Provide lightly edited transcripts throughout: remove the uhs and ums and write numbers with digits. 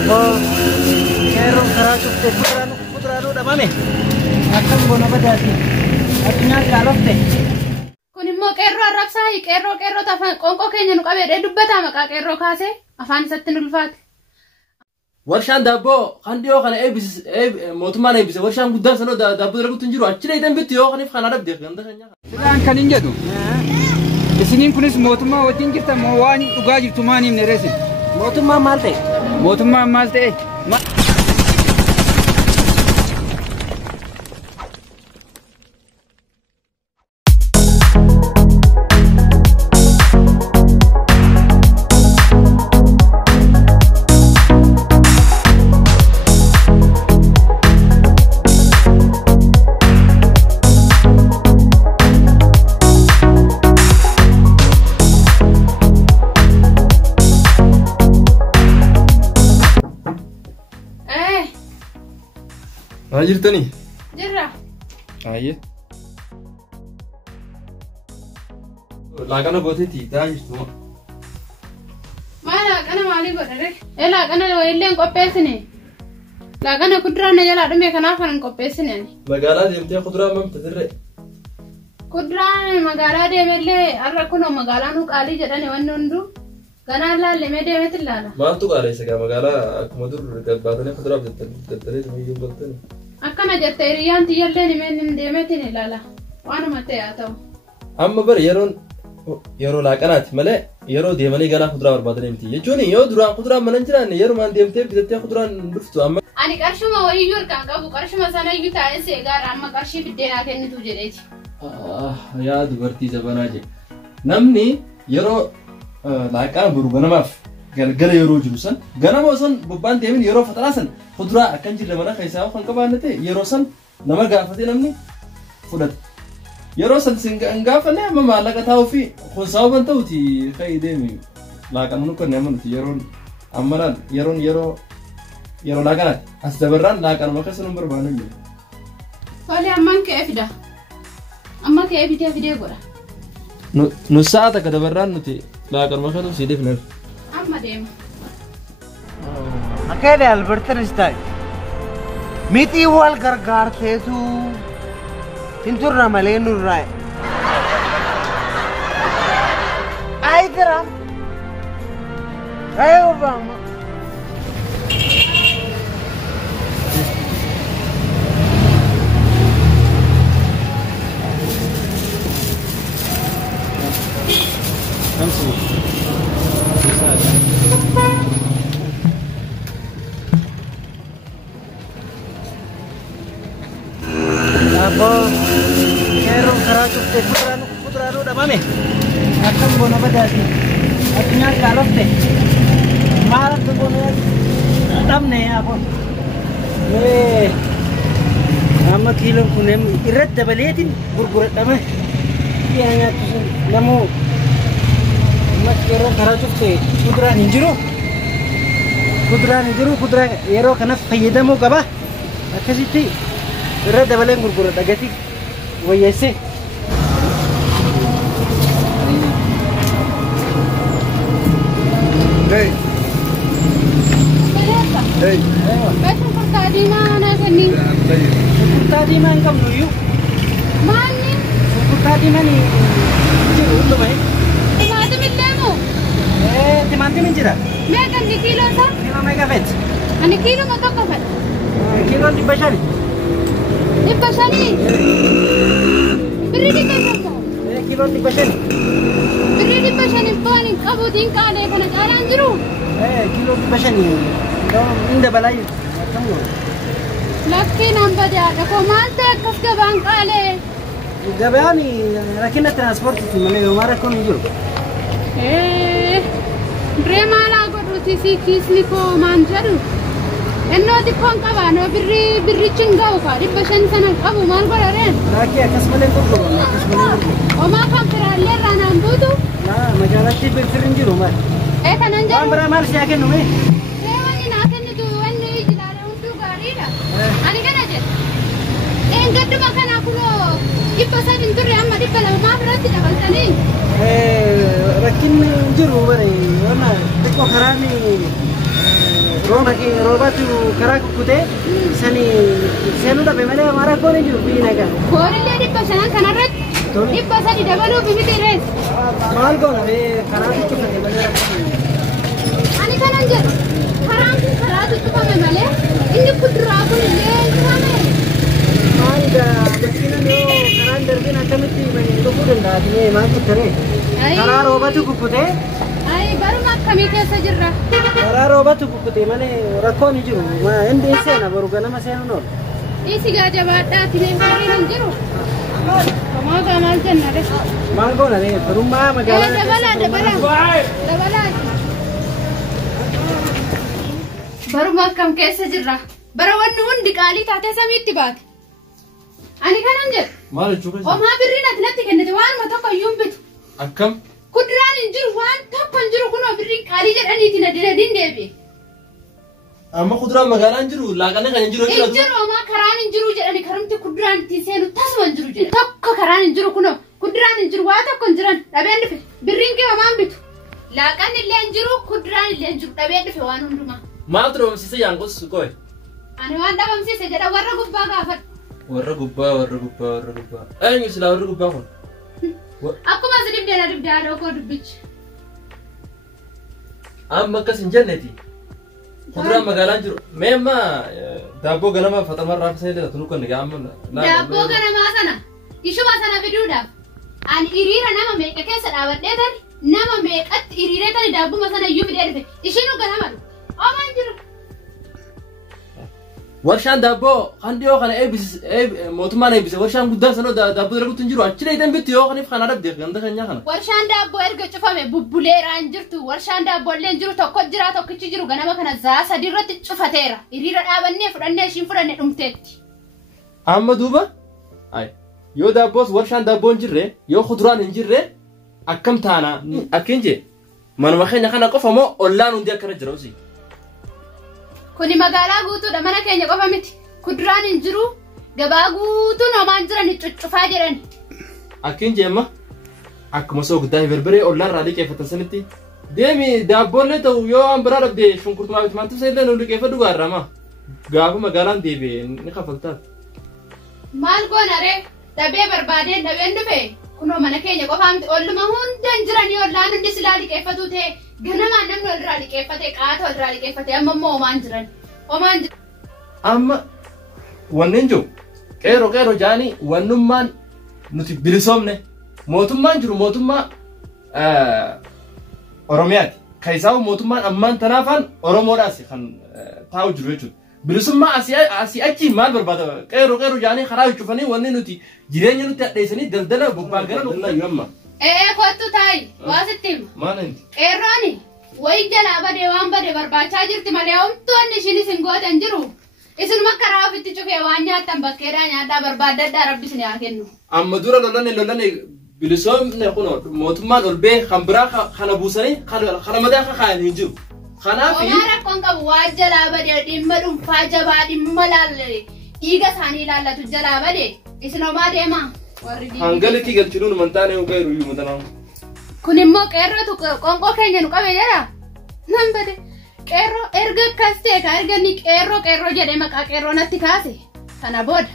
Apa? Kero kerajuk te putranu damame. Akan bona badati. Adunya kalofte. Kunimmo qeerroo arrabsaa qeerroo tafan qonqoo keenya nu qabee dubbata maqaa qeerroo kaasee afaan isatti nulfaate. Warshaan daabboo kan dhiyoo kana mootummaan eebbise warshaan guddaan sanoo daabboo dalaguutu hin jiru achillee idan bitti yoo kaniif kana dhabdeef ganda keenya. Silaan kan hin jedhu. Isiniin kunis mootummaa wajjin jirtan moo waan dhugaa jirtu maaniif nereessin? Mootummaan maal ta'e? Mootummaan maal ta'e? Jirtani? Jirra. Ayye. Laaqana gooteeti taa jirtu. Maal laaqana maalii godhare? Laaqana illee qopheessine. Laaqana kuduraa na jalaa dhume kanaaf kan qopheessine. Magaalaa deemtee kuduraa mamta dirree? Kuduraan magaalaa deemellee har'a kunoo magaalaa nu qaalii jedhani wanni hunduu ganaan laallemee deemetti ilaala. Maaltu qaalessa gaa magaalaa akkuma dur gabbaatanii kuduraaf dattalee miyyuu galtani. Akkana jettee hiriyyaan tiyyallee nimeen deemeetiin ilaala. Waanuma ta'e haa ta'u. Amma bari yeroo laaqanaati malee yeroo deemanii ganaa kuduraa barbaadanii miti. Jechuun yoo duraan kuduraan mana hin jiraanne yerumaan deemtee bitattee kuduraan dhuftu amma. Ani qarshuma wayiyyuu harkaan qabu qarshuma sanayyuu taa'ee seegaara amma qarshii biddeenaa kennitu jedheeti. Yaa dubartii jabanaa jedhe. Namni yeroo laaqana buru ganamaaf galgala yeroo jiru san ganama san bobbaan deemin yeroo fataraa san kuduraa akkan jirre mana keessaa kan qabaanne ta'e yeroo san nama gaafatee namni fudhata. Yeroo san sin gaafanne amma maallaqa taa'uu fi kun sababan ta'uti ka'ii deemi laaqana nu kanneen amma nuti yeroo laaqanaati as dabarraan laaqanuma keessa nu barbaanne jiru. Tole ammaan ka'ee fida. Amma ka'ee fidee godha. Nu sa'a takka dabarraan nuti laaqanuma keessa si deefneef. Amma deema. Akede Albertan style. Miti wal gargaarteetu tinturra malee nurraa. Aydira. Ayo Obama. Apa? Kero kerajuk te putranu damame. Akan bona badati. Adunya kalofte. Maal tu bona damne apa? Amma kilo kunem irrat dabaleetin gurgurat dama. Iyanya namu mas kero kerajuk te putran injiru. Putran yeroo kana fayyadamu qaba. Akkasitti irra dabalee gurguradha gati wayyeesse. Hey. Hey. Beekan kurtaa diimaa na kenni. Kurtaa diimaa hin qabnu iyyuu. Maanni? Kurtaa diimaa ni jiru hundumai. Timaatimillee moo? Timaatimin jira. Meeqan ni kiiloo isaa? Kiiloo meeqa feeti? Ani kiiloo tokko fedha. Kiiloon 500. 500. Birrii 500. Kiiloon 500. Birrii 500 foon qabuutiin qaalee kana caalaan jiru. Kiiloon 500. Inda balaayu. Lakkiin hamba jaadha koo maal ta'e akkas gabaan qaalee. Gabaan rakkina tiraanspoortiiti malee homaa rakkoon hin jiru. Diree maalaa godhuuti si kiisni koo maan jedhu. Ennooti koon qabaa noo birrichi hin ga'u kaa 500 sana qabu maal godhareen. Rakkii akkas malee gurguramu. Homaa kan firaallee irraa naan buutu. Magaalatti birri hin jiru maal. Kanan jedhu. Waan biraa maal siyaa kennu mee? Wanni naa kennitu wanni jiraala hunduu gaariidha. Ani kana jedha. Gadduma kanaa kunoo 300 turre amma 200 biratti dabaltanii. Rakkinni hin jiru bare wana xiqqoo karaan roobatu karaa kukkutee sani seenuu dhabe malee amaaraa koon hin jiru biyyi nagaa. Koonillee 500 kanarratti 300 dabaluu bifti rees. Maal goona karaa kukkutee malee ani kanan jedhu karaan kun karaa tuttufame malee inni kuduraa kun illee tufame. maal makiinaan yoo karaan darbin akkamitti dhufuu danda'a maal tuttaree karaa roobatu kukkutee. Baruma akkamii keessa jirra? Karaa roobatu kukkutee malee rakkoon hin jiru. Inni seena boru ganama seenuun oolu. Isi gaa jabaadhaati meeshaaleen hin jiru. Homaa maal jenna de? Maal goona firummaa magaalaa. Dabalaa. Baruma akkam keessa jirra? Bara wanni hundi qaalii taatee samiitti baate. Ani kanan jedhu. Maal jechuudha? Homaa birriin ati natti kennite waanuma tokko iyyuu hin bitu. Akkam? Kuduraan hin jiru waan tokko hin jiru kunoo birriin qaalii jedhaniiti na dinadiin deebi'e. Amma kuduraan magaalaan jiru laaqanee kan hin jiru jechuudha. Hin jiru homaa karaan hin jiru jedhani karumti kuduraan ittiin seenu tasuma hin jiru jedhe. Tokko karaan hin jiru kunoo kuduraan hin jiru waa tokko hin jiran dhabeen dhufe birriin kee homaan bitu. Laaqan illee hin jiru kuduraan illee hin jiru dhabeen dhufe waan hundumaa. Maaltu dhabamsiise yaanqos qoy? Ani waan dhabamsiise jedha warra gubbaa gaafadhu. Warra gubbaa. Eenyu silaa warra gubbaa kun? Akkuma si dibdee koo dubbichi. Amma akkas hin jenneeti. Kuduraan magaalaan jiru. Mee amma daabboo ganama fatamarraa fi sayyidata tunu kan amma. Daabboo ganamaa sana ishuma sana fiduudhaaf ani hiriira nama meeqa keessa dhaabadhee tani nama meeqatti hiriiree tani daabbuma sana iyyuu fidee dhufe ishinu ganama dhufe. Omaan jiru. Warshaan daabboo kan dhiyoo kana mootummaan eebbise warshaan guddaan sanoo daabboo darbuutu hin jiru achi leeyitan bitti yoo kaniif kana dhabdeef ganda keenyaa kana. Warshaan daabboo erga cufame bubbuleeraa hin jirtu warshaan daabboo illee hin jiru tokko jira tokkichi jiru ganama kana zaa sadii irratti cufateera hiriira dhaabannee fudhannee ishiin fudhanne dhumteetti. Amma duuba yoo daabboos warshaan daabboo hin jirre yoo kuduraan hin jirre akkam taana akkin jee manuma keenya kana qofa moo ollaan hundi akkana jira usii. Kuni magaalaa guutuudha mana keenya qofa miti kuduraan hin jiru gabaa guutuun homaan jiran cuccufaa jedhan. Akkin jeemma akkuma soo guddaa berberee ollaan raa liqeeffatan sanitti deemi daabboollee ta'u yoo waan biraa dhabdee shunkurtumaa bitimaantu seellee nu liqeeffadhu gaarrama gaafa magaalaan deebi'e ni kafaltaati. Maal goona ree dhabee barbaadeen dhabeen dhufe kunoo mana keenya qofaa miti olluma hunda hin jiranii ollaan hundi silaa liqeeffatu ta'e. Ganamaan namni walirraa liqeeffatee qaata walirraa liqeeffatee amma immoo homaan jiran. Amma wanneen jiru qeerroo jaanii wannummaan nuti bilisoomne mootummaan jiru mootummaa Oromiyaati. Kan isaa mootummaan ammaan tanaafaan Oromoodhaas kan taa'u jiru jechuudha. Bilisummaa asii achi maal barbaada qeerroo jaanii karaa cufanii wanni nuti jireenya nuti hadheessanii daldala bobbaa gara dhufnaa yoo amma. Kottu taayi waa sitti hima. Maalinti. Qeerrooni wayi jalaa badee waan badee barbaachaa jirti malee homtoonni ishiinis hin gootan jiru. Isinuma karaa ofitti cufee waan nyaattan bakkeedhaa nyaadhaa barbaadadhaa rabbis ni haa kennu. Amma dura lollanne bilisoomne kunoo mootummaan ol bee kan biraa kana buusanii kana madaa akka kaayan hin jiru. Kanaafi. Homaa rakkoon qabu waan jalaa badee dhimma dhuunfaa jabaa dhimma laallee dhiiga isaanii ilaallatu jalaa badee isin homaa deemaa. Hangalitti galchuun mantaane yoo gairu iyyuu matanaamu. Kun immoo qeerrootu qonqoo keenya nu qabe jedha. Nan bade qeerroo erga akkas ta'e ka erga ni qeerroo jedhee maqaa qeerroo natti kaase. Kana booda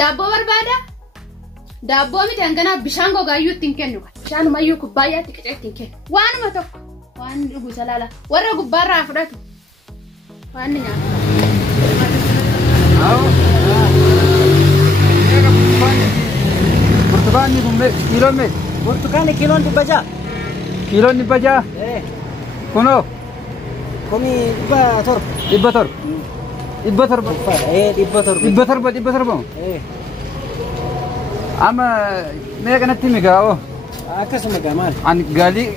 daabboo barbaada. Daabboo miti hanganaa bishaan gogaayyuu ittiin kennu. Bishaanumayyuu kubbaayyaatti qicee ittiin kennu. Waanuma tokko waan dhugu salaala warra gubbaarraa fudhatu. Waan ni nyaata. Burtukaanni kun kiiloon meeqa? Burtukaanni kiiloon 100. Kiiloon 100? Kunoo? Kumi 700. 700? 700? 700. Amma meeqa natti migaa'oo? Akkasuma gaamaal. Ani galii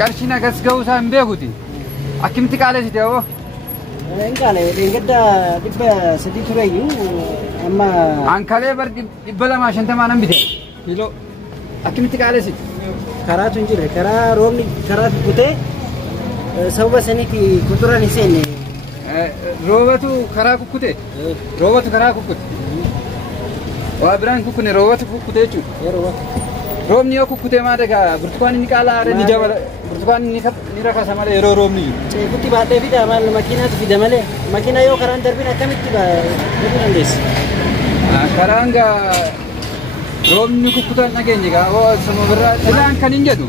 qarshiin akkas ga'uu isaa hin beekuti. Akkamitti qaaleessite hoo? Hin qaale gadda 300 tureyyuu amma. Ankalee bar 250 nan bite. Kiiloo akkamitti qaaleessite? Karaatu hin jirre karaa roobni karaa kutee sababa sanitti kuduraan hin seenne. Roobatu karaa kukkute? Roobatu karaa kukkute? Waa biraan kukkune roobatu kukkute jechuudha? Roobni yoo kukkutee maa dagaa burtukaan inni qaalaa aara ni dabala burtukaan ni rakasa malee yeroo roobni jiru. Ceekutti baadhee fida maal makiinaatu fida malee makiina yoo karaan darbin akkamitti dhufuu dandeessi? Karaan gaa roobni kukkutaan dhageenye gaa sama birraa filaan kan hin jedhu.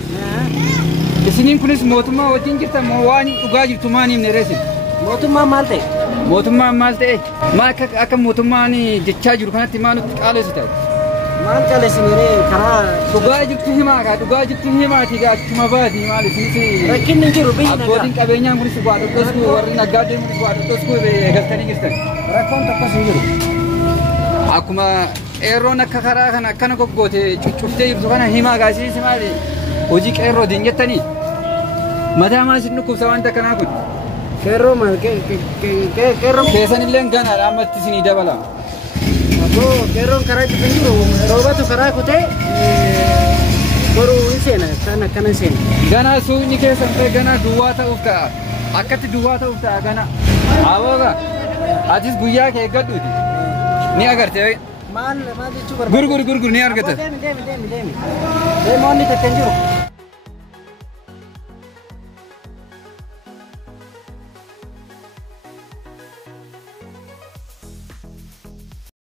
Isiniin kunis mootummaa wajjin jirtan moo waan dhugaa jirtu maaniif nereessin? Mootummaan maal ta'e? Mootummaan maal ta'e? Maa akka mootummaan jechaa jiru kanatti maa nutti qaaleessu ta'e? Maal qaaleessiniree karaa dhugaa jirtu himaa gaa dhugaa jirtu himaati gaa akkuma baati maal isinis rakkinni jiru biyyi nagaa. Abbootiin qabeenyaan kunis waa dhodhosku warri naggaadeen kunis waa dhodhosku eegaltanii jirtan. Rakkoon tokkos hin jiru. Akkuma qeerroon akka karaa kana akkana goggoote cuccuftee jirtu kana himaa gaa isinis maali hojii qeerrootiin jettanii mataa maa isin dhukkubsa wanta kanaa kun. Qeerroo maal qeerroo keessanillee ganaadha ammatti isinii dabala. Qeerroon karaa cufa jiru roobatu karaa kutee boruu hin seena kan akkana hin seena. Ganaa suuqni keessan ta'e ganaa duwwaa ta'uuf ta'a. Akkatti duwwaa ta'uuf ta'a ganaa. Abooga atis guyyaa kee eeggadhuuti. Ni agarte. Maal jechuu barbaada? Gurgur ni argata. Deemi. Deemoonni takka hin jiru.